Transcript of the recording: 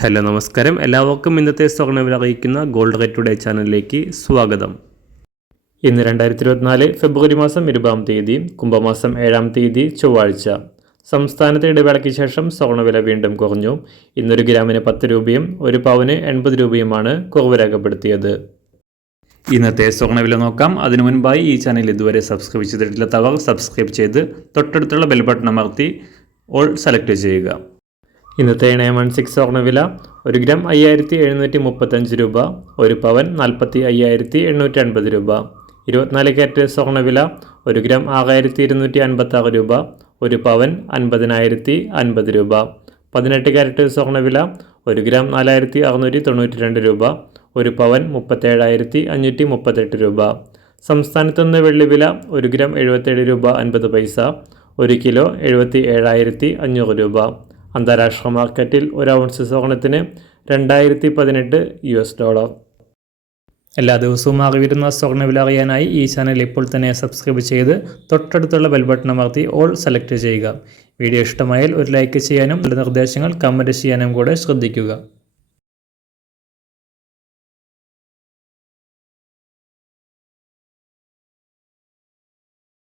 Hello നമസ്കാരം, എല്ലാവർക്കും ഇന്നത്തെ സ്വർണ്ണവില അറിയിക്കുന്ന ഗോൾഡ് റേറ്റ് ടുഡേ ചാനലിലേക്ക് സ്വാഗതം. ഇന്ന് 2024 ഫെബ്രുവരി മാസം 20-ാം തീയതി കുംഭമാസം 7-ാം തീയതി ചൊവ്വാഴ്ച. സംസ്ഥാനത്തെ ഇടവേളയ്ക്ക് ശേഷം സ്വർണ്ണവില വീണ്ടും കുറഞ്ഞു. ഇന്നൊരു ഗ്രാമിന് 10 രൂപയും ഒരു പവന് 80 രൂപയുമാണ് കുറവ് രേഖപ്പെടുത്തിയത്. ഇന്നത്തെ സ്വർണ്ണവില നോക്കാം. അതിനു മുൻപായി ഈ ചാനൽ ഇതുവരെ സബ്സ്ക്രൈബ് ചെയ്തിട്ടില്ലാത്തവർ സബ്സ്ക്രൈബ് ചെയ്ത് തൊട്ടടുത്തുള്ള ബെൽ ബട്ടൺ അമർത്തി ഓൾ സെലക്ട് ചെയ്യുക. ഇന്നത്തെ 916 സ്വർണ്ണവില 1 ഗ്രാം 5735 രൂപ, ഒരു പവൻ 45,850 രൂപ. 24 ക്യാരറ്റ് സ്വർണ്ണവില 1 ഗ്രാം 6256 രൂപ, ഒരു പവൻ 50,050 രൂപ. 18 ക്യാരറ്റ് സ്വർണ്ണവില 1 ഗ്രാം 4692 രൂപ, ഒരു പവൻ 37,538 രൂപ. സംസ്ഥാനത്ത് നിന്ന് വെള്ളിവില 1 ഗ്രാം 77 രൂപ 50 പൈസ, 1 കിലോ 77,500 രൂപ. അന്താരാഷ്ട്ര മാർക്കറ്റിൽ 1 ഔൺസ് സ്വർണത്തിന് $2018. എല്ലാ ദിവസവും അറിവിരുന്ന സ്വർണ്ണവില അറിയാനായി ഈ ചാനൽ ഇപ്പോൾ തന്നെ സബ്സ്ക്രൈബ് ചെയ്ത് തൊട്ടടുത്തുള്ള ബെൽ ബട്ടൺ അമർത്തി ഓൾ സെലക്ട് ചെയ്യുക. വീഡിയോ ഇഷ്ടമായാൽ ഒരു ലൈക്ക് ചെയ്യാനും നല്ല നിർദ്ദേശങ്ങൾ കമൻറ്റ് ചെയ്യാനും കൂടെ ശ്രദ്ധിക്കുക.